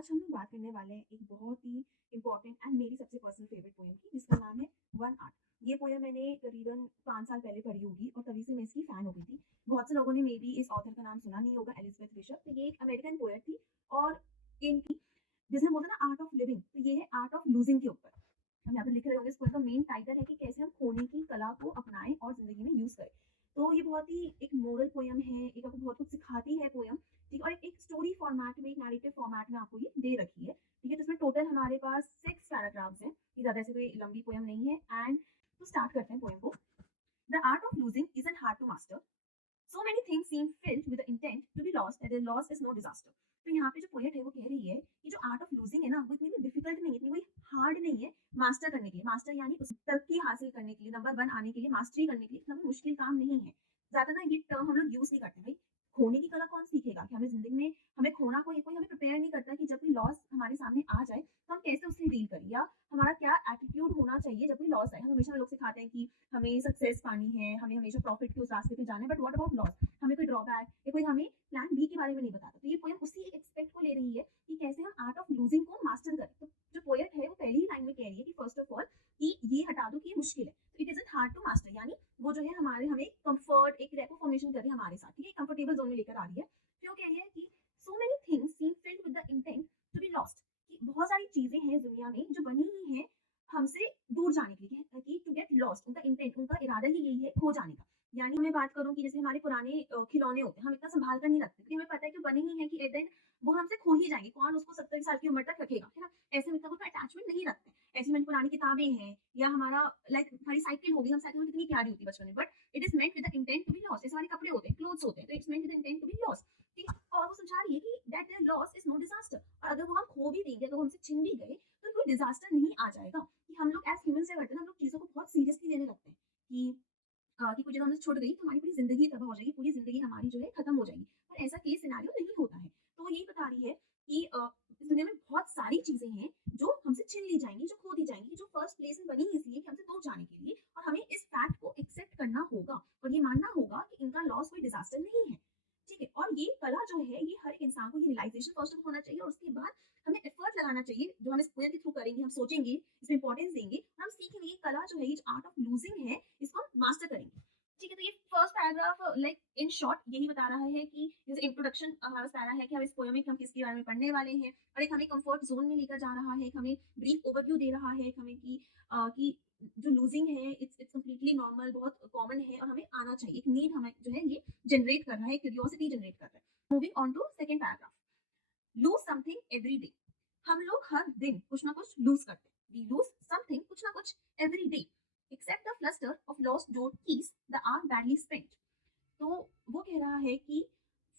आज हम लोग बात करने वाले हैं एक बहुत ही इम्पोर्टेंट एंड मेरी सबसे पर्सनल फेवरेट पोएम की, जिसका नाम है वन आर्ट। ये पोएम मैंने करीबन 5 साल पहले पढ़ी होगी और तभी से मैं इसकी फैन हो गई थी। बहुत से लोगों ने मे बी इस ऑथर का नाम सुना नहीं होगा, एलिजाबेथ बिशप। तो ये एक अमेरिकन पोएट थी और इनकी जिसने बोला ना आर्ट ऑफ लिविंग, तो ये है आर्ट ऑफ लूजिंग के ऊपर। हम यहाँ पे लिख रहे होंगे, इस पोएम का मेन टाइटल है कि कैसे हम खोने की कला को अपनाएं और जिंदगी में यूज करें। तो ये बहुत ही एक मोरल पोएम है, एक आपको बहुत कुछ सिखाती है पोएम। ठीक है, और एक स्टोरी फॉर्मेट में, एक नैरेटिव फॉर्मेट में आपको ये दे रखी है। ठीक है, तो इसमें टोटल हमारे पास 6 पैराग्राफ्स हैं। ये ज्यादा ऐसे कोई लंबी पोएम नहीं है। एंड तो स्टार्ट करते हैं पोएम को। The art of losing isn't hard to master, so many things seem filled with the intent to be lost that their loss is no disaster। तो यहाँ पे जो पोएट है वो कह रही है कि जो आर्ट ऑफ लूजिंग है ना, वो इतनी भी डिफिकल्ट नहीं है, इतनी कोई हार्ड नहीं है मास्टर करने के लिए। मास्टर यानी उस तरक्की हासिल करने के लिए, नंबर 1 आने के लिए, मास्टरी करने के लिए इतना भी मुश्किल काम नहीं है। ज्यादा ना ये टर्म हम लोग यूज नहीं करते भाई। खोने की कला कौन सीखेगा कि हमें जिंदगी में हमें खोना, कोई कोई हमें प्रिपेयर नहीं करता कि जब कोई लॉस हमारे सामने आ जाए तो हम कैसे उससे डील करें, या हमारा क्या एटीट्यूड होना चाहिए जब कोई लॉस आए। हम हमेशा लोग सिखाते हैं कि हमें सक्सेस पानी है, हमें हमेशा प्रॉफिट के उस रास्ते पे जाना है, बट व्हाट अबाउट लॉस? हमें कोई ड्रॉबैक या कोई हमें प्लान बी के बारे में नहीं बताता। तो ये पोएम उसी एक्सपेक्ट को ले रही है कि कैसे हम आर्ट ऑफ लूजिंग को मास्टर करें। तो जो पोएट है वो पहली ही लाइन में कह रही है कि फर्स्ट ऑफ ऑल कि ये हटा दो कि ये मुश्किल है। तो it is hard to master, यानी वो जो है हमारे हमें कंफर्ट, एक रेपो फॉर्मेशन कर रही है हमारे साथ। ठीक है, कंफर्टेबल जोन में लेकर आ रही है। फिर वो कह रही है कि so many things seem filled with the intent to be lost, कि बहुत सारी चीजें हैं इस दुनिया में जो बनी ही हैं हमसे दूर जाने के लिए, कि टू गेट लॉस्ट। उनका इंटेंट, उनका इरादा ही यही है, खो जाने का। यानी मैं बात करूं कि जैसे हमारे पुराने खिलौने होते हैं, हम इतना संभाल कर नहीं रखते क्योंकि हमें पता है कि बने ही हैं कि एट द एंड वो हमसे खो ही जाएंगे। कौन उसको 70 साल की उम्र तक रखेगा, है ना? ऐसे में इतना कुछ अटैचमेंट नहीं रखते। ऐसी में पुरानी किताबें हैं, या हमारा लाइक हमारी साइकिल होगी, हम साइकिल में कितनी प्यारी होती है बचपन में, but it is meant with the intent to be lost. जैसे हमारे कपड़े होते हैं, क्लोथ्स होते हैं, तो it's meant with the intent to be lost. ठीक है, और वो समझा रही है कि that their loss is no disaster. और अगर वो हम खो भी देंगे, अगर वो हमसे छिन भी गए, तो कोई डिजास्टर नहीं आ जाएगा। कि हम लोग एज ह्यूमन से करते हैं, हम लोग चीजों को बहुत सीरियसली लेने लगते हैं कि कि कुछ चीज़ हमसे छूट गई तो हमारी पूरी ज़िंदगी तबाह हो जाएगी, पूरी ज़िंदगी हमारी जो है खत्म हो जाएगी। पर ऐसा केस सिनेरियो नहीं होता है। तो वो यही बता रही है कि इस दुनिया में बहुत सारी चीज़ें हैं जो हमसे छीन ली जाएँगी, जो खो दी जाएँगी, जो फर्स्ट प्लेस में बनी ही इसलिए कि हमसे दूर जाने के लिए, और हमें इस फैक्ट को एक्सेप्ट करना होगा और ये मानना होगा कि इनका लॉस कोई डिज़ास्टर नहीं है। ठीक है? और ये कला जो है, ये हर एक इंसान को ये रियलाइज़ेशन फर्स्ट ऑफ होना चाहिए, और उसके बाद हमें एफर्ट लगाना चाहिए, जो हम इस पोएम के थ्रू करेंगे, हम सोचेंगे, इसमें इंपॉर्टेंस देंगे और हम सीखेंगे। ये कला जो है, ये जो आर्ट ऑफ लूजिंग है, इसको हम मास्टर करेंगे। ठीक है, तो ये first paragraph like in short यही बता रहा है कि जैसे इंट्रोडक्शन हमारा पैरा है कि हम इस पोएम में हम किसके बारे में पढ़ने वाले हैं, और एक हमें कंफर्ट जोन में लेकर जा रहा है, एक हमें ब्रीफ ओवरव्यू दे रहा है, एक हमें कि जो लूजिंग है इट्स इट्स कंप्लीटली नॉर्मल, बहुत कॉमन है और हमें आना चाहिए। एक नीड हमें जो है ये जनरेट कर रहा है, क्यूरियोसिटी जनरेट कर रहा है। Moving on to second paragraph. Lose something every day, हम लोग हर दिन कुछ ना कुछ लूज करते हैं। वी लूज समथिंग, कुछ ना कुछ, every day, accept the fluster of lost door keys the hour badly spent. तो वो कह रहा है कि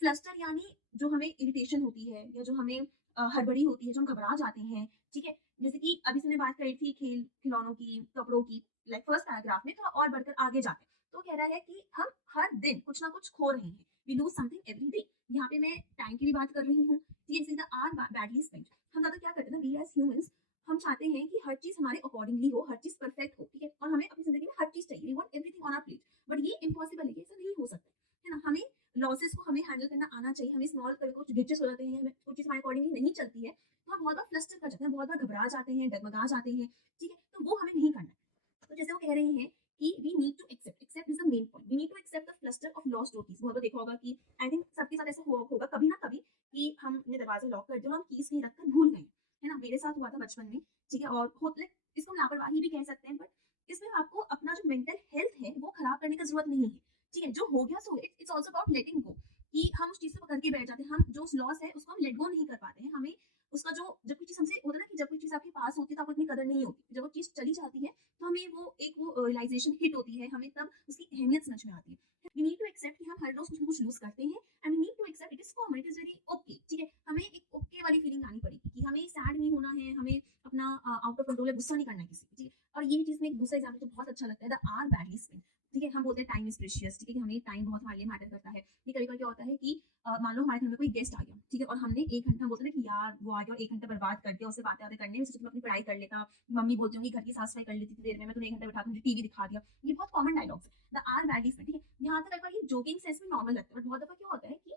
फ्लस्टर यानी जो हमें इरिटेशन होती है, या जो हमें हड़बड़ी होती है, जो हम घबरा जाते हैं। ठीक है, जैसे कि अभी से मैं बात कर रही थी खिलौनों की, कपड़ों की, लाइक फर्स्ट पैराग्राफ में थोड़ा और बढ़कर आगे जाते हैं। तो कह रहा है कि हम हर दिन कुछ ना कुछ खो रहे हैं। We lose something every day. यहाँ पे मैं टाइम की भी बात कर रही हूँ। The hour badly spent. हम ज्यादा क्या करते हैं ना, वी एज ह्यूमंस, हम चाहते हैं कि हर चीज हमारे अकॉर्डिंगली हो, हर चीज परफेक्ट हो। ठीक है, और हमें अपनी जिंदगी में हर चीज चाहिए, we want everything on our plate. But ये इम्पॉसिबल है, ऐसा नहीं हो सकता, है ना? हमें लॉसेस को हमें हैंडल करना आना चाहिए। हमें स्मॉल करके कुछ ग्लिचेस हो जाते हैं, हमें कुछ चीज़ हमारे अकॉर्डिंगली नहीं चलती है, तो हम बहुत बार फ्लस्टर कर जाते हैं, बहुत बार घबरा जाते हैं, डगमगा जाते हैं। ठीक है, तो वो हमें नहीं करना है। तो जैसे वो कह रहे हैं कि we need to accept, accept is the main point, we need to accept the fluster of lost rotis. बहुत बार देखा होगा कि आई थिंक सबके साथ ऐसा होगा कभी ना कभी, कि हमने दरवाजा लॉक कर दिया और हम कीज कहीं रखकर भूल गए, है ना? मेरे साथ हुआ था बचपन में। ठीक है, और होता, इसको हम लापरवाही भी कह सकते हैं, बट इसमें आपको अपना जो मेंटल हेल्थ है वो खराब करने की जरूरत नहीं है। ठीक है, जो हो गया सो it's also about letting go, कि हम उस चीज से पकड़ के बैठ जाते हैं। हम जो उस लॉस है उसको हम लेट गो नहीं कर पाते हैं। हमें उसका जो, जब कोई चीज हमसे होता है ना, कि जब कोई चीज आपके पास होती है तो आपको इतनी कदर नहीं होती, जब वो चीज चली जाती है तो हमें वो रियलाइजेशन हिट होती है, हमें तब उसकी अहमियत समझ में आती है। वी नीड टू एक्सेप्ट कि हम हर रोज कुछ ना कुछ लूज करते हैं, and we need to accept it is common, it is very okay. ठीक है, हमें एक ओके वाली फीलिंग आनी पड़ेगी कि हमें सैड नहीं होना है, हमें अपना आउट ऑफ कंट्रोल है, गुस्सा नहीं करना है किसी पे। ठीक है, और ये चीज में एक दूसरा एग्जाम्पल तो बहुत अच्छा लगता है, द आर बैडली स्पेंट। ठीक है, हम बोलते हैं टाइम इज प्रेशियस। ठीक है, कि हमें टाइम बहुत हमारे लिए मैटर करता है। ये कभी कभी क्या होता है कि मान लो हमारे घर में कोई गेस्ट आ गया, ठीक है, और हमने 1 घंटा, हम बोलते हैं ना कि यार वो आ गया और 1 घंटा बर्बाद कर दिया, उससे बातें बातें करने में, सोचा मैं अपनी पढ़ाई कर लेता, मम्मी बोलती होंगी घर की साफ सफाई कर लेती थी देर में, मैं तुम्हें 1 घंटा बैठा मुझे टीवी दिखा दिया। ये बहुत कॉमन डायलॉग्स है, द आर बैडली स्पेंट। ठीक है, यहाँ तक अगर ये जोकिंग सेंस में नॉर्मल लगता है, बट बहुत दफा क्या होता है कि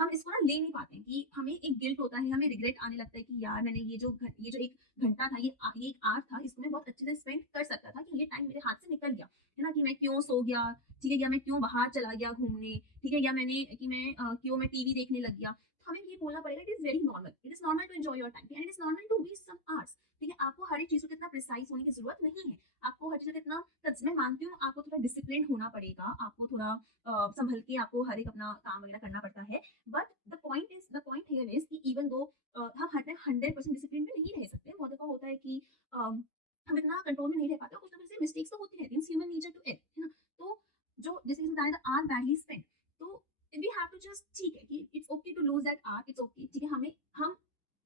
हम इसको ना ले नहीं पाते हैं कि हमें एक गिल्ट होता है, हमें रिग्रेट आने लगता है कि यार मैंने ये जो 1 घंटा था, ये एक आवर था, इसको मैं बहुत अच्छे से स्पेंड कर सकता था, कि ये टाइम मेरे हाथ से निकल गया, है ना? कि मैं क्यों सो गया, ठीक है? या मैं क्यों बाहर चला गया घूमने, ठीक है? या क्यों मैं टीवी देखने लग गया। तो हमें ये बोलना पड़ेगा, it is very normal, it is normal to enjoy your time and it is normal to waste some hours, ठीक है? आपको हर एक चीज़ को इतना प्रिसाइज़ होने की ज़रूरत नहीं है। आपको हर चीज़ को इतना सच में मानती हूँ, आपको थोड़ा डिसिप्लिन्ड होना पड़ेगा, आपको थोड़ा सँभल के आपको हर एक अपना काम वगैरह करना पड़ता है। But the point here is कि इवन दो हम हर टाइम 100% डिसिप्लिन में नहीं रह सकते। बहुत दफ़ा होता है कि हम इतना कंट्रोल में नहीं रह पाते और कुछ ना कुछ ऐसे मिस्टेक्स तो होती रहती हैं, it's human nature to err, है ना? तो जो जैसे कि बताया, द आवर बैडली स्पेंट, तो वी हैव टू जस्ट, ठीक है, कि it's okay to lose that hour, it's okay, ठीक है?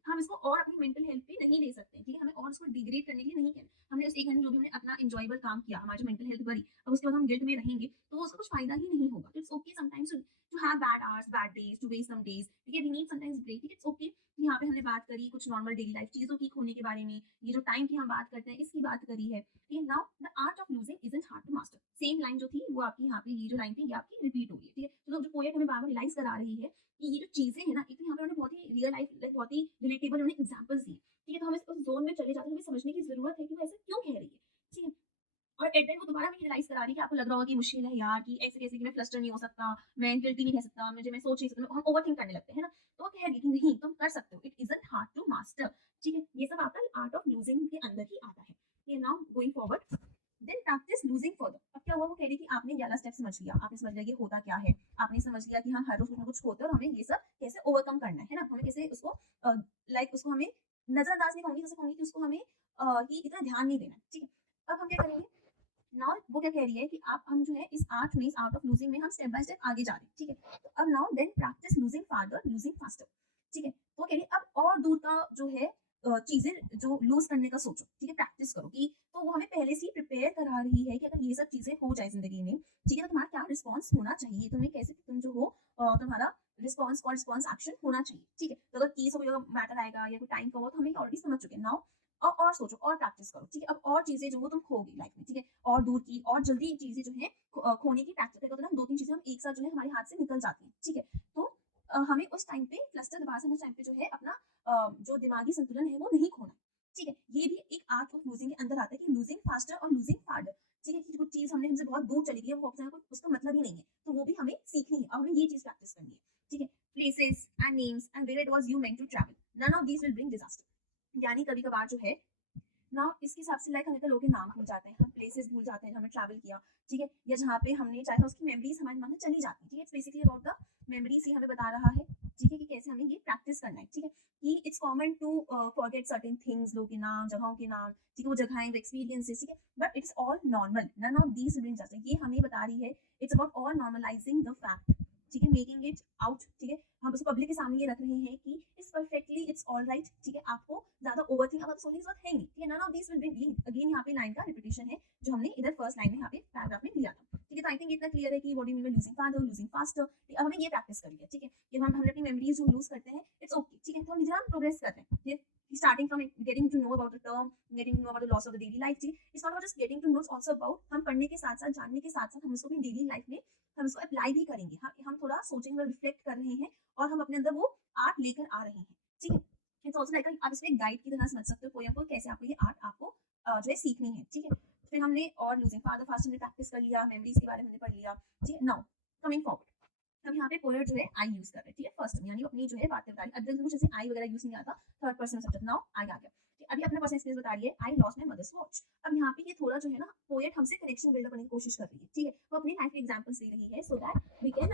हम इसको और अपनी मेंटल हेल्थ पे नहीं ले सकते हैं, ठीक है? हमें और इसको डिग्रेड करने के लिए नहीं करना। हमने उस 1 घंटे जो भी हमने अपना एन्जॉयबल काम किया, हमारी जो मेंटल हेल्थ बढ़ी, अब उसके बाद हम गिल्ट में रहेंगे, तो उसका कुछ फ़ायदा ही नहीं होगा। तो it's okay sometimes to have bad hours, bad days, to waste some days, ठीक है? वी नीड समटाइम्स ब्रेक, ठीक है? It's okay. यहाँ पे हमने बात करी कुछ नॉर्मल डेली लाइफ चीज़ों की खोने के बारे में, ये जो टाइम की हम बात करते हैं, इसकी बात करी है, ठीक है? Now the art of losing isn't hard to master. Same line जो थी, वो आपकी यहाँ पे ये जो लाइन थी, ये आपकी रिपीट हो रही है, ठीक है? तो जो पोएट हमें बार-बार रियलाइज़ करा रही है कि ये जो चीज़ें हैं ना, एक तो यहाँ पे उन्होंने बहुत ही रियल लाइफ लाइक बहुत ही रिलेटेबल उन्होंने एग्ज़ाम्पल्स दिए, ठीक है? तो हमें उस ज़ोन में चले जाते हैं, हमें समझने की ज़रूरत है कि वो ऐसा क्यों कह रही है, ठीक है? और एट द एंड वो दोबारा हमें रियलाइज़ करा रही है कि आपको लग रहा होगा कि मुश्किल है यार, कि ऐसे कैसे, कि मैं फ्लस्टर नहीं हो सकता, मैं गिल्टी नहीं रह सकता, मैं सोच नहीं सकता, हम ओवरथिंक करने लगते हैं, है ना? तो वो कह रही है कि नहीं, तुम कर सकते हो, it isn't hard to master, ठीक है? ये सब आपका आर्ट ऑफ लूजिंग के अंदर ही आता है। ये now going forward, then practice losing farther. अब क्या हुआ, वो कह रही कि आपने ये वाला स्टेप समझ लिया, आपने समझ लिया ये होता क्या है, आपने समझ लिया कि हम हर रोज़ कुछ ना कुछ खोते हैं और हमें ये सब कैसे ओवरकम करना है ना? हमें कैसे उसको उसको हमें नज़रअंदाज नहीं कहूँगी, जैसे कहूँगी कि उसको हमें कि इतना ध्यान नहीं देना है, ठीक है? अब हम क्या करेंगे, नाउ वो क्या कह रही है कि आप हम जो है इस आर्ट में, इस आर्ट ऑफ लूजिंग में हम स्टेप बाय स्टेप आगे जा रहे हैं, ठीक है? तो अब now then practice losing farther, losing faster, ठीक है? तो वो कह रही है अब और दूर का जो है चीज़ें जो लूज़ करने का सोचो, ठीक है? प्रैक्टिस करो, कि तो वो हमें पहले से ही प्रिपेयर करा रही है कि अगर ये सब चीज़ें हो जाए ज़िंदगी में, ठीक है? तो तुम्हारा क्या रिस्पॉन्स होना चाहिए, तुम्हें कैसे तुम जो हो तुम्हारा रिस्पॉन्स एक्शन होना चाहिए, ठीक है? तो अगर कीज़ का कोई अगर मैटर आएगा या कोई टाइम का हुआ, तो हम ये ऑलरेडी समझ चुके हैं। नाउ और सोचो और प्रैक्टिस करो, ठीक है? अब और चीज़ें जो वो तुम खोगी लाइफ में, ठीक है? और दूर की और जल्दी चीज़ें जो है खोने की प्रैक्टिस करें, तो ना 2-3 चीज़ें हम एक साथ जो है हमारे हाथ से निकल जाती हैं, ठीक है? तो हमें उस टाइम पे क्लस्टर दबा से उस टाइम पे जो है अपना जो दिमागी संतुलन है वो नहीं खोना, ठीक है? ये भी एक आर्ट ऑफ लूजिंग के अंदर आता है कि लूजिंग फास्टर और लूजिंग हार्डर, ठीक है? कि कुछ चीज़ हमने हमसे बहुत दूर चली गई है, वो वापस आने का उसका मतलब ही नहीं है, तो वो भी हमें सीखनी है और हमें ये चीज़ प्रैक्टिस करनी है, ठीक है? Places and names and where it was you meant to travel, none of these will bring disaster. यानी कभी-कभार जो है ना, इसके हिसाब से लाइक हमें तो लोगों के नाम भूल जाते हैं, हम प्लेसेस भूल जाते हैं जहाँ हमने ट्रैवल किया, ठीक है? या जहाँ पे हमने चाहे उसकी मेमोरीज हमारे दिमाग में चली जाती है, ठीक है? It's basically about the memories, ये हमें बता रहा है, ठीक है? कि कैसे हमें ये प्रैक्टिस करना है, ठीक है? कि it's common to forget certain things, लोगों के नाम, जगहों के नाम, ठीक है? वो जगहें, वो एक्सपीरियंसेस, ठीक है? But it's all normal, none of these bring just, ये हमें बता रही है, it's about all normalising the fact, ठीक है? मेकिंग इट आउट, ठीक है? हम उसको पब्लिक के सामने ये रख रहे हैं कि it's perfectly, it's all right, ठीक है? आपको ज्यादा ओवरथिंक अब सोचने की जरूरत है नहीं, ठीक है? None of this will be, ये अगेन यहाँ पे लाइन का रिपीटेशन है जो हमने इधर फर्स्ट लाइन में यहाँ पे पैराग्राफ में लिया था, ठीक है? तो आई थिंक इतना क्लियर है कि what do you mean by losing father, losing faster, ठीक है? अब हमें ये प्रैक्टिस करनी है, ठीक है? कि हमने अपनी मेमोरीज जो लूज करते हैं, इट्स ओके, ठीक है? तो हम धीरे हम प्रोग्रेस कर रहे हैं, ठीक है? Starting from getting to know about the term, getting to know about the loss of the daily life, ठीक है? It's not about just getting to know, it's also about हम पढ़ने के साथ साथ, जानने के साथ साथ हम इसको अपनी डेली लाइफ में हम इसको अप्लाई भी करेंगे, हम थोड़ा सोचेंगे, रिफ्लेक्ट कर रहे हैं और हम अपने अंदर वो आर्ट लेकर आ रहे हैं, ठीक है? इट्स ऑल्सो लाइक आप इसमें गाइड की तरह समझ सकते हो पोएम को, कैसे आपको ये आर्ट आपको जो है सीखनी है, ठीक है? फिर हमने और लूजिंग फादर फास्ट हमने प्रैक्टिस कर लिया, मेमोरीज के बारे में हमने पढ़ लिया, ठीक है? नाउ कमिंग फॉरवर्ड, हम यहाँ पे पोएट जो है आई यूज कर रहे हैं, ठीक है? फर्स्ट में, यानी अपनी जो है बातें बता रही है, अदर कुछ ऐसे आई वगैरह यूज नहीं आता, third person subject, now I आ गया, ठीक है? अभी अपना पर्सनल एक्सपीरियंस बता रही है, I lost my mother's watch. अब यहाँ पे ये थोड़ा जो है ना, पोएट हमसे कनेक्शन बिल्ड करने की कोशिश कर रही है, ठीक है? वो अपनी लाइफ के एग्जांपल्स दे रही है, so that we can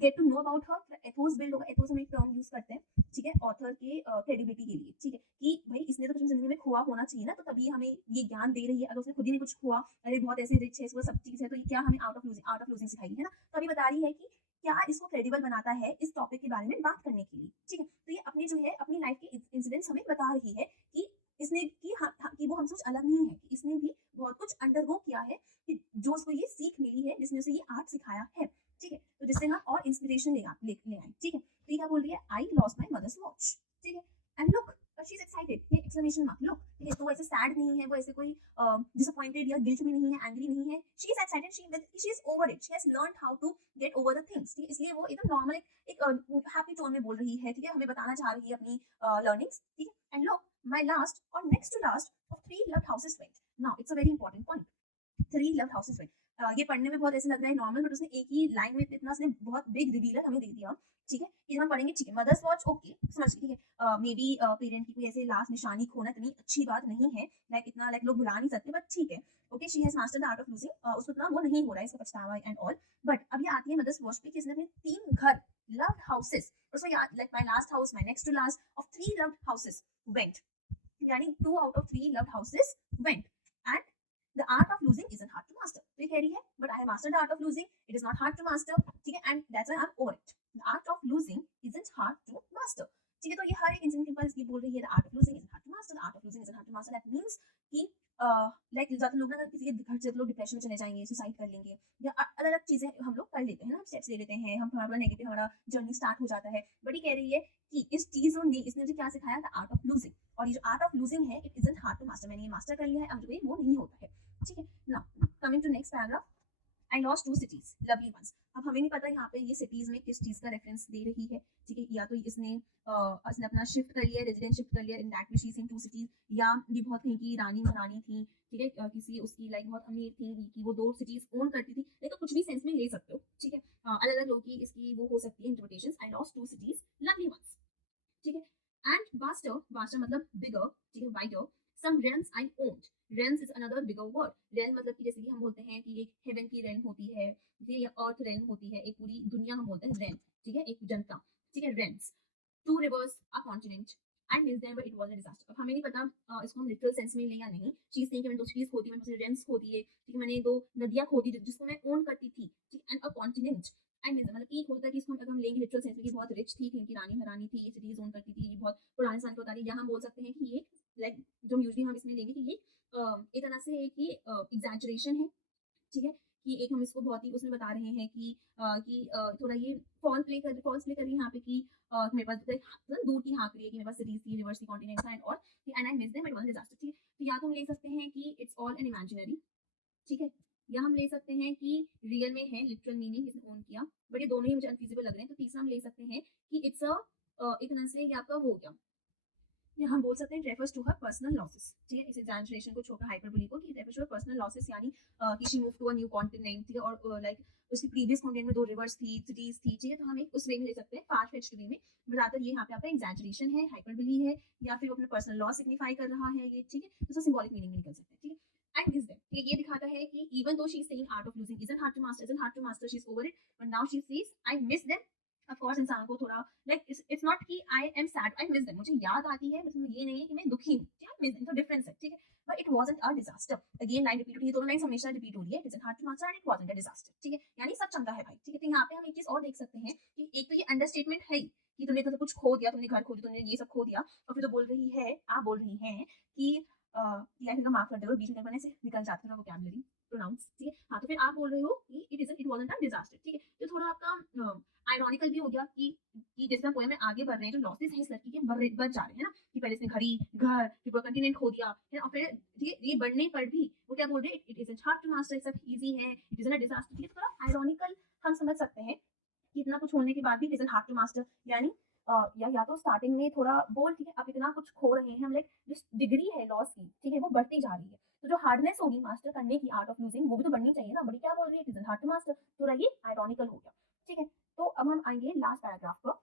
get to know about her. Ethos build होगा, एथोस हम एक टर्म यूज करते हैं, ठीक है? ऑथर के क्रेडिबिलिटी के लिए, ठीक है? कि भाई इसने तो कुछ जिंदगी में खोआ होना चाहिए ना, तो तभी हमें ये ज्ञान दे रही है। अगर उसने खुद ही नहीं कुछ खोआ, अरे बहुत ऐसे रिच है, इसको सब चीज है, तो ये क्या हमें आउट ऑफ लूजिंग सिखाई है ना? तो अभी बता रही है कि क्या इसको क्रेडिबल बनाता है इस टॉपिक के बारे में बात करने के लिए, ठीक है? तो ये अपनी जो है अपनी लाइफ के इंसिडेंट्स हमें बता रही है कि इसने कि वो हमसे कुछ अलग नहीं है, कि इसने भी बहुत कुछ अंडरगो किया है, कि जो उसको ये सीख मिली है, जिसने उसे ये आर्ट सिखाया है, ठीक है? तो जिससे हम और इंस्पिरेशन ले आए, ठीक है? तो ये क्या बोल रही है, I lost my mother's watch, ठीक है? And look, she is excited, ये एक्सक्लेमेशन मार्क लो, ठीक है, तो वो ऐसे सैड नहीं है, वो ऐसे कोई डिसअपॉइंटेड या गिल्ट में नहीं है, एंग्री नहीं है, she is excited, she is over it, she has learned how to get over the things, ठीक है, इसलिए वो एकदम नॉर्मल एक हैप्पी टोन में बोल रही है, ठीक है, हमें बताना चाह रही है अपनी लर्निंग्स, ठीक है। And low, my last or next to last of 3 loved houses went. Now it's a very important point. 3 loved houses went. ये पढ़ने में बहुत ऐसे लग रहा है नॉर्मल, बट उसने एक ही लाइन में इतना उसने बहुत बिग रिवीलर हमें दे दिया, ठीक है। ये हम पढ़ेंगे, ठीक है। मदर्स वॉच, ओके, समझ, ठीक है, मे बी पेरेंट की कोई ऐसे लास्ट निशानी खोना इतनी अच्छी बात नहीं है, लाइक इतना लाइक लोग भुला नहीं सकते, बट ठीक है, okay, she has mastered the art of losing, उसको इतना वो नहीं हो रहा है, इसका पछतावा एंड ऑल। बट अब ये आती है मदर्स वॉच पे कि इसने अपने 3 घर loved houses, also yeah, like my last house, my next to last of 3 loved houses went, यानी 2 out of 3 loved houses went, and the art of losing isn't hard to master. तो ये कह रही है, but I have mastered the art of losing, it is not hard to master, ठीक है, and that's why I'm over it. The art of losing isn't hard to master, ठीक है। तो ये हर एक इंसान के पास ये बोल रही है, the art of losing isn't hard to master, the art of losing isn't hard to master, that means कि लाइक ज्यादा लोग ना किसी के घर से लोग डिप्रेशन में चले जाएंगे, सुसाइड कर लेंगे, या अलग अलग चीजें हम लोग कर लेते हैं ना, स्टेप्स ले लेते हैं, हम हमारा नेगेटिव हमारा जर्नी स्टार्ट हो जाता है। बट ये कह रही है कि इस चीजों ने, इसने मुझे क्या सिखाया, द आर्ट ऑफ लूजिंग, और ये जो आर्ट ऑफ लूजिंग है, it isn't hard to master, मैंने ये मास्टर कर लिया है, अब मुझे वो नहीं होता है, ठीक है। Now coming to next paragraph, I lost 2 cities, lovely ones. अब हमें नहीं पता यहाँ पे ये सिटीज में किस चीज का रेफरेंस दे रही है, ठीक है, या तो इसने अपना शिफ्ट कर लिया, रेजिडेंस शिफ्ट कर लिया, in that we she in 2 cities, या ये बहुत कहीं की रानी महारानी थी, ठीक है, किसी उसकी लाइक बहुत अमीर थी कि वो 2 cities ओन करती थी, ये तो कुछ भी सेंस में ले सकते हो, ठीक है, अलग अलग लोगों की इसकी वो हो सकती है इंटरप्रिटेशंस। आई लॉस्ट 2 cities, lovely ones, ठीक है। एंड वास्टर, वास्टर मतलब बिगर, ठीक है, wider, some realms I owned, realms is another bigger word, realm मतलब कि जैसे कि हम बोलते हैं कि एक हेवन की realm होती है, ठीक है, या अर्थ realm होती है, एक पूरी दुनिया हम बोलते हैं realm, ठीक है, एक जनता, ठीक है, realms, 2 rivers, a continent, I missed them but it was a disaster। अब हमें नहीं पता इसको हम लिटरल सेंस में ले या नहीं, चीज नहीं कि मैंने 2 cities खोदी, मेरे पास realms खोदी है, ठीक है, मैंने 2 नदियां खोदी जिसको मैं ओन करती थी, ठीक, and a continent, I mean मतलब कि होता है कि इसको अगर हम लेंगे लिटरल सेंस में कि बहुत रिच थी, इनकी रानी महारानी थी, ये सिटीज ओन करती थी, ये बहुत पुराने समय को बता रही है, यहाँ हम बोल सकते हैं कि ये लाइक जो यूजली हम इसमें लेंगे कि ये एक तरह से है कि एग्जैजरेशन है, ठीक है, कि एक हम इसको बहुत ही उसमें बता रहे हैं कि थोड़ा ये फॉल्स प्ले कर रही है यहाँ पे कि मेरे पास मतलब दूर की हाँक रही है कि मेरे पास सिटीज थी, रिवर्स थी, कॉन्टिनेंट्स एंड और and I miss them, it was disaster, ठीक है। तो या तो हम ले सकते हैं कि इट्स ऑल एन इमेजिनरी, ठीक है, या हम ले सकते हैं कि रियल में है, लिटरल मीनिंग इसने ओन किया, बट ये दोनों ही मुझे अनफीजिबल लग रहे हैं। तो तीसरा हम ले सकते हैं कि इट्स अ एक तरह से ये आपका हो गया, या हम बोल सकते हैं refers to her personal losses, ठीक है, इस एग्जैजरेशन को छोटा हाइपरबोली को कि refers to her personal losses, यानी कि she move to a new continent, ठीक है, और लाइक उसकी प्रीवियस कॉन्टिनेंट में 2 रिवर्स थी, सिटीज थी, ठीक है, तो हम एक उस वे में ले सकते हैं, फार फेच्ड वे में, ज्यादातर ये यहाँ पे आपका एग्जैजरेशन है, हाइपरबोली है, या फिर वो अपने पर्सनल लॉस सिग्निफाई कर रहा है, ये ठीक है, तो उसका सिंबॉलिक मीनिंग निकल सकता है, ठीक है। And this them, ये दिखाता है कि even though she is saying art of losing isn't hard to master, she's over it, but now she says I miss them। of course इंसान को थोड़ा like it's not कि I am sad, I miss them, मुझे याद आती है, मतलब ये नहीं है कि मैं दुखी हूँ, I miss them, तो डिफरेंस है, ठीक है, but it wasn't a disaster। again line repeat हो रही है, दोनों लाइन हमेशा रिपीट हो रही है, it isn't hard to master and it wasn't a disaster, ठीक है, यानी सब चंगा है भाई, ठीक है। तो यहाँ पे हम एक चीज और देख सकते हैं कि एक तो ये अंडरस्टेटमेंट है कि तुमने तो कुछ खो दिया, तुमने घर खो दिया, तुमने ये सब खो दिया, और फिर तो बोल रही है, आप बोल रही हैं कि लाइक का मार्क कर दो, बीच में करने से निकल जाता है वोकैबुलरी प्रोनाउंस, ठीक है। हाँ, तो फिर आप बोल रहे हो कि इट वाज़न्ट अ डिजास्टर, ठीक है, तो थोड़ा आपका आयरॉनिकल भी हो गया कि जैसे पोएम में आगे बढ़ रहे हैं, जो लॉसेस हैं इस लड़की के बढ़ जा रहे हैं ना, कि पहले इसने घर फिर पूरा कंटिनेंट खो दिया है, और फिर ये बढ़ने पर भी वो क्या बोल रहे हैं, it is hard to master, सब इजी है, इट इज अ डिजास्टर, ठीक है, थोड़ा आयरॉनिकल हम समझ सकते हैं कि इतना कुछ होने के बाद भी it is hard to master, यानी या तो स्टार्टिंग में थोड़ा बोल, ठीक है, आप इतना कुछ खो रहे हैं, हम लाइक जो डिग्री है लॉस की, ठीक है, वो बढ़ती जा रही है, तो जो हार्डनेस होगी मास्टर करने की, आर्ट ऑफ लूजिंग, वो भी तो बढ़नी चाहिए ना, बड़ी क्या बोल रही है, it is hard to master, थोड़ा ये आयरॉनिकल हो गया, ठीक है। तो अब हम आएंगे लास्ट पैराग्राफ पर,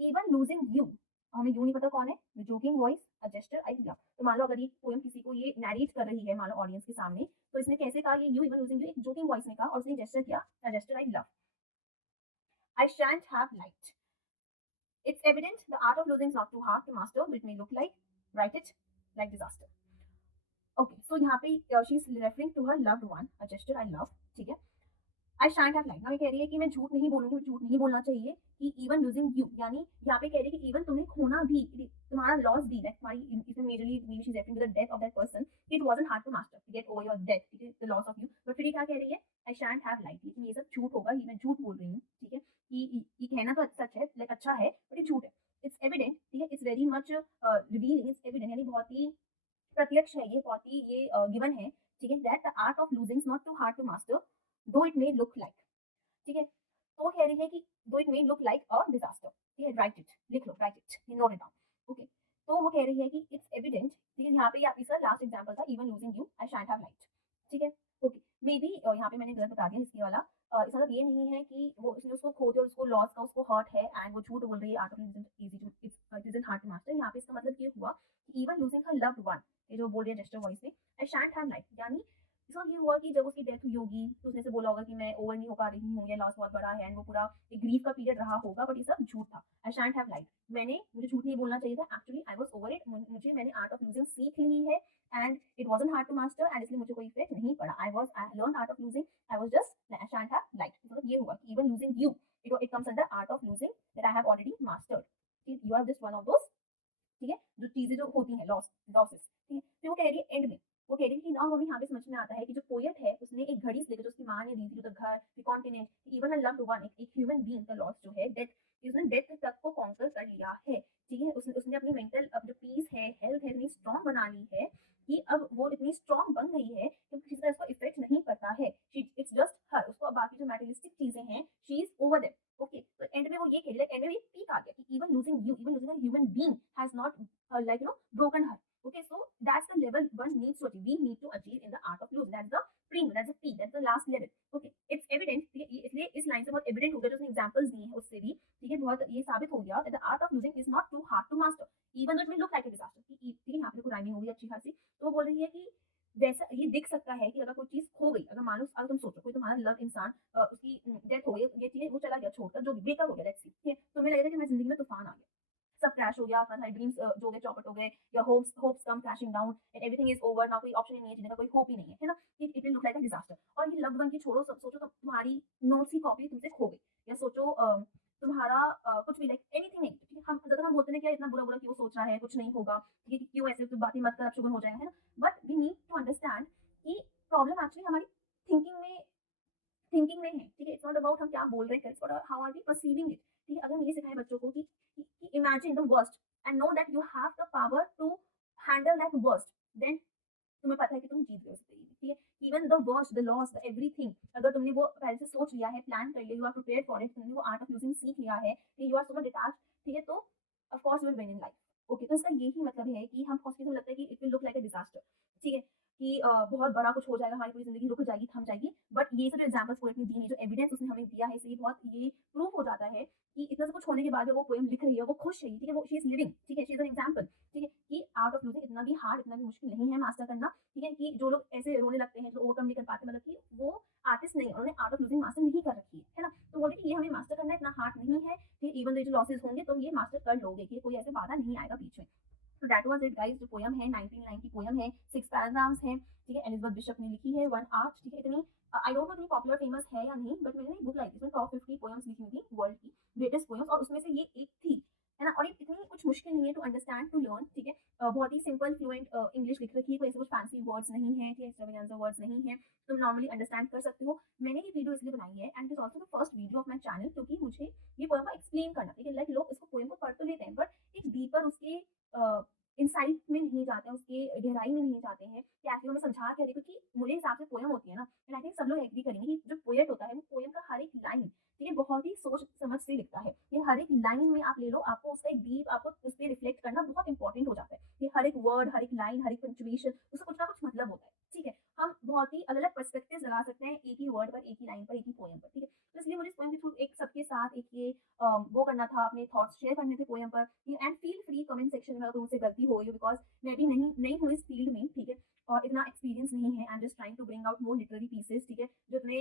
इवन लूजिंग यू, हमें यू नहीं पता कौन है, joking voice, a gesture I love. तो मान लो अगर ये पोएम किसी को ये नैरेट कर रही है, मान लो ऑडियंस के सामने, तो इसने कैसे कहा ये यू इवन लूजिंग यू, एक जोकिंग वॉइस में कहा, और उसने जेस्चर किया, a gesture I love, I shan't have liked. It's evident the art of losing is not too hard to master, but it may look like, write it, like disaster. Okay, so यहाँ पे she's referring to her loved one, a gesture I love, ठीक है। I shan't have lied, now ये कह रही है कि मैं झूठ नहीं बोलूंगी, झूठ नहीं बोलना चाहिए, कि even losing you, यानी यहाँ पे कह रही है कि even तुम्हें खोना भी, तुम्हारा लॉस भी, like तुम्हारी इसमें majorly she's referring to the death of that person, it wasn't hard to master, to get over your death, ठीक है, the loss of you, but फिर ये क्या कह रही है, I shan't have lied, लेकिन ये सब झूठ होगा, ये मैं झूठ बोल रही हूँ, ठीक है, कि ये कहना तो सच है, like अच्छा है, but ये झूठ है, it's evident, ठीक है, it's very much revealing, it's evident, यानी बहुत ही प्रत्यक्ष है ये, बहुत ही ये गिवन है, ठीक है, that the art of losing is not too hard to master, though it may look like, ठीक है। तो वो कह रही है कि though it may look like a disaster, ठीक है, राइट इट, लिख लो, write it, note it down, okay. तो वो कह रही है कि इट्स एविडेंट, ठीक है, यहाँ पे आप इसका लास्ट एग्जांपल था, even losing you I shan't have light, ठीक है, ओके। मे बी यहाँ पे मैंने गलत बता दिया हिस्ट्री वाला, इसका मतलब ये नहीं है कि वो उसने उसको खो दिया और उसको लॉस का उसको हर्ट है एंड वो झूठ बोल रही है, art of living easy to it isn't hard to master. यहाँ पे इसका मतलब ये हुआ कि even losing her loved one, ये जो बोल रही है जेस्चर वॉइस में, आई शांट हैव लाइट, यानी इसका ये हुआ कि जब उसकी डेथ हुई होगी तो उसने से बोला होगा कि मैं ओवर नहीं हो पा रही हूँ, या लॉस बहुत बड़ा है, एंड वो पूरा एक ग्रीफ का पीरियड रहा होगा, बट ये सब झूठ था। आई शांट हैव लाइट, मुझे झूठ नहीं बोलना चाहिए था, actually I was over it, मुझे मैंने आर्ट ऑफ लूजिंग सीख ली है and it wasn't hard to master, and इसलिए मुझे कोई इफेक्ट नहीं पड़ा, I learn art of losing, I was just I shan't have light. मतलब ये हुआ कि even losing you, it comes under art of losing that I have already mastered, you are just one of those, ठीक है, जो चीजें जो होती हैं लॉसेस, ठीक है। फिर वो कह रही है एंड में, वो कह रही है कि ना हमें यहाँ पे समझ में आता है कि जो पोएट है उसने एक घड़ी से लेकर, जो उसकी माँ ने दी थी, जो घर, continent, even a loved one, एक ह्यूमन बीइंग का लॉस जो है, डेथ, उसने डेथ तक को कॉन्कर कर लिया है, ठीक है। उसने उसने अपनी मेंटल जो पीस है, हेल्थ है, इतनी स्ट्रांग बना ली है कि अब वो इतनी स्ट्रांग बन गई है कि किसी तरह उसको इफेक्ट नहीं पड़ता है, इट्स जस्ट हर, उसको अब बाकी जो मैटेरियलिस्टिक चीजें हैं, she is over them, okay. तो एंड में वो ये कह रही है, एंड में एक पीक आ गया कि even losing you, even losing a human being has not like broken her, okay, so that's the level one needs to achieve, we need to achieve in the art of losing, that's the primo, that's the peak, that's the last level, okay, it's evident, ठीक है, इसलिए इस line से बहुत evident हो गया, जो उसने एग्जांपल्स दिए हैं उससे भी, ठीक है, बहुत ये साबित हो गया that the art of losing is not too hard to master even though it may look like a disaster, ठीक है, यहाँ पे देखो राइमिंग होगी अच्छी खासी। तो वो बोल रही है कि वैसा ये दिख सकता है कि अगर कोई चीज खो गई, अगर मान लो, अगर तुम सोचो कोई तुम्हारा लव इंसान, उसकी डेथ हो गई, ये चीज वो चला गया छोड़कर, जो ब्रेकअप हो गया, लेट्स सी, ठीक है, तुम्हें लगेगा कि मेरी जिंदगी में तूफान आ गया, सब क्रैश हो गया, तुम्हारे ड्रीम्स जो गए चौपट हो गए, या hopes come crashing down and everything is over, ना कोई ऑप्शन ही नहीं है, जीने का कोई होप ही नहीं है ना, it will look like a disaster. और ये लव्ड वन की छोड़ो, सब सोचो तो तुम्हारी नोट्स की कॉपी तुमसे खो गई, या सोचो तुम्हारा कुछ भी लाइक एनीथिंग नहीं, ठीक है, हम अगर हम बोलते हैं कि इतना बुरा बुरा क्यों सोच रहा है, कुछ नहीं होगा, ठीक है, क्यों ऐसे तो बातें मत कर, अब शुगर हो जाएगा, है ना, but we need to understand कि प्रॉब्लम एक्चुअली हमारी थिंकिंग में है, ठीक है, इट्स नॉट अबाउट हम क्या बोल रहे हैं, it's about how are we perceiving it, ठीक है। अगर हम ये सिखाएं बच्चों को कि imagine the worst and know that you have the power to handle that worst, then तुम्हें पता है कि तुम जीत गए उस जिंदगी में, ठीक है। Even the worst, the loss, the everything, अगर तुमने वो पहले से सोच लिया है, प्लान कर लिया, you are prepared for it, तुमने वो आर्ट ऑफ लूजिंग सीख लिया है, you are so much detach, ठीक है, तो of course you will win in life, okay. तो इसका यही मतलब है कि हम हमें लगता है कि it will look like a disaster, ठीक है, कि बहुत बड़ा कुछ हो जाएगा, हमारी पूरी जिंदगी रुक जाएगी, थम जाएगी, बट ये सब जो एग्जांपल्स पोएट ने दी है, जो एविडेंस उसने हमें दिया है, इससे ये बहुत ये प्रूफ हो जाता है कि इतना सब कुछ होने के बाद भी वो पोएम लिख रही है, वो खुश है, ठीक है, वो शी इज लिविंग, ठीक है, शी इज एन एग्जांपल, ठीक है, कि आर्ट ऑफ लूजिंग इतना भी हार्ड, इतना भी मुश्किल नहीं है मास्टर करना, ठीक है। कि जो लोग ऐसे रोने लगते हैं, जो ओवरकम नहीं कर पाते, मतलब कि वो आर्टिस्ट नहीं, उन्होंने आर्ट ऑफ लूजिंग मास्टर नहीं कर रखी है ना, तो बोले कि ये हमें मास्टर करना इतना हार्ड नहीं है, फिर इवन जो लॉसेस होंगे तो ये मास्टर कर लोगे, कि कोई ऐसे बाधा नहीं आएगा बीच में। तो दैट वाज इट गाइस, जो पोएम है 19 लाइन की पोएम है, 6 पैराग्राफ्स हैं, ठीक है, एलिजाबेथ बिशप ने लिखी है, वन आर्ट, ठीक है, इतनी आई डोंट नो इतनी पॉपुलर फेमस है या नहीं, बट मैंने एक बुक लाई थी, इसमें टॉप 50 पोएम्स लिखी हुई थी वर्ल्ड की ग्रेटेस्ट पोएम्स, और उसमें से ये एक थी, है ना, और ये इतनी कुछ मुश्किल नहीं है टू अंडरस्टैंड, टू लर्न, ठीक है, बहुत ही सिंपल फ्लुएंट इंग्लिश लिख रखी है, कोई ऐसे कुछ फैंसी वर्ड्स नहीं है, ठीक है, एक्स्ट्रावेगेंजा वर्ड्स नहीं है, तुम नॉर्मली अंडरस्टैंड कर सकते हो। मैंने ये वीडियो इसलिए बनाई है and it is also the first video of my channel, क्योंकि मुझे ये पोएम को एक्सप्लेन करना, ठीक है, लाइक लोग इसको पोएम को पढ़ तो लेते हैं, बट एक डीपर उसके इनसाइट में नहीं जाते हैं, उसके गहराई में नहीं जाते हैं कि एक्चुअली हमें समझा क्या रही है, क्योंकि मुझे हिसाब से पोएम होती है ना, एंड आई थिंक सब लोग एग्री करेंगे कि जो पोएट होता है वो पोएम का हर एक लाइन, ठीक है, बहुत ही सोच समझ से लिखता है, ये हर एक लाइन में आप ले लो, आपको उसका एक डीप, आपको उस पर रिफ्लेक्ट करना बहुत इंपॉर्टेंट हो जाता है, ये हर एक वर्ड, हर एक लाइन, हर एक पंक्चुएशन, उसका कुछ ना कुछ मतलब होता है, ठीक है। हम बहुत ही अलग अलग पर्सपेक्टिव लगा सकते हैं एक ही वर्ड पर, एक ही लाइन पर, एक ही पोएम पर, ठीक है। तो इसलिए मुझे इस पोएम के थ्रू एक सबके साथ एक ये वो करना था, अपने थॉट्स शेयर करने थे पोएम पर, and feel free comment section में अगर मुझसे गलती हो रही हो, बिकॉज मैं भी नहीं हूँ इस फील्ड में, ठीक है, और इतना एक्सपीरियंस नहीं है, I am just trying to bring out more literary pieces, ठीक है, जो इतने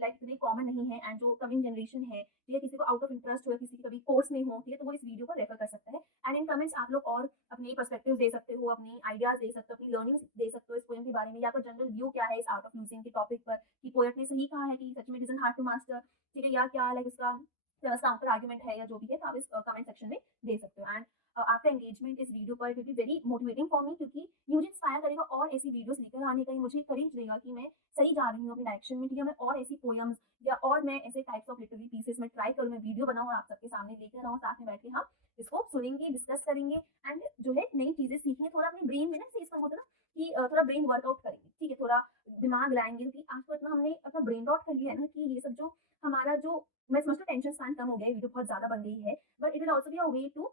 लाइक इतने कॉमन नहीं है, एंड जो कमिंग जनरेशन है, ठीक है, किसी को आउट ऑफ इंटरेस्ट हो, किसी की कभी कोर्स में हो, ठीक है, तो वो इस वीडियो को रेफर कर सकता है, एंड इन कमेंट्स आप लोग और अपने पर्सपेक्टिव दे सकते हो, अपनी आइडियाज दे सकते हो, अपनी लर्निंग्स दे सकते हो इस पोएम के बारे में, या आपका जनरल व्यू क्या है इस आर्ट ऑफ लूजिंग के टॉपिक पर, कि पोएट ने सही कहा है कि सच में it isn't hard to master, ठीक है, या क्या लाइक इसका काउंटर आर्गुमेंट है, या जो भी है, तो आप इस कमेंट सेक्शन में दे सकते हो। एंड आपका एंगेजमेंट इस वीडियो पर will be very motivating for me, क्योंकि ये मुझे इंस्पायर करेगा और ऐसी वीडियोस लेकर आने का, ये मुझे करेज देगा कि मैं सही जा रही हूँ अपने डायरेक्शन में, ठीक है। मैं और ऐसी पोएम्स या और मैं ऐसे टाइप्स ऑफ लिटरेरी पीसेस में ट्राई करूँ, मैं वीडियो बनाऊँ और आप सबके सामने लेकर आऊँ, साथ में बैठ के हम इसको सुनेंगे, डिस्कस करेंगे एंड जो है नई चीज़ें सीखेंगे, थोड़ा अपने ब्रेन में ना इसे इसका होता है ना कि थोड़ा ब्रेन वर्कआउट करेंगे, ठीक है, थोड़ा दिमाग लाएँगे, क्योंकि आज तो इतना हमने अपना ब्रेन रॉट कर लिया है ना कि ये सब जो हमारा जो मैं समझती हूँ टेंशन स्पैन कम हो गया है, वीडियो बहुत ज़्यादा बन गई है, but it will also be a way to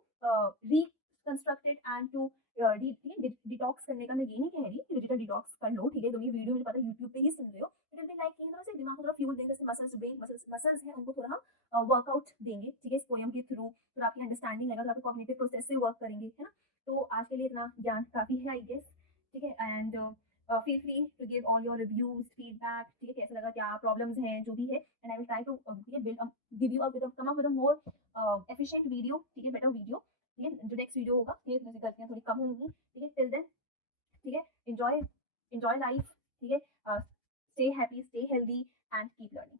reconstruct it and to detox करने का मैं ये नहीं कह रही कि डिजिटल डिटॉक्स कर लो, ठीक है, तुम ये वीडियो मुझे पता है यूट्यूब पे ही सुन रहे हो, इट विल बी लाइक थोड़ा सा दिमाग को थोड़ा फ्यूल देंगे, जैसे मसल्स ब्रेन मसल्स हैं उनको थोड़ा हम वर्कआउट देंगे, ठीक है, इस पोएम के थ्रू थोड़ा आपकी अंडरस्टैंडिंग आएगा, तो आपके कॉग्निटिव प्रोसेस से वर्क करेंगे, है ना। तो आज के लिए इतना ज्ञान काफ़ी है आई गेस, ठीक है। And feel free to give all your reviews feedback, ठीक है, कैसा लगा, क्या प्रॉब्लम्स हैं, जो भी है, and I will try to build give you come up with a more efficient video, ठीक है, बेटर वीडियो, ठीक है, जो नेक्स्ट वीडियो होगा, ठीक है, गलतियाँ थोड़ी कम होंगी, ठीक है, टिल देन, ठीक है, एंजॉय एंजॉय लाइफ, ठीक है, stay happy, stay healthy and keep learning.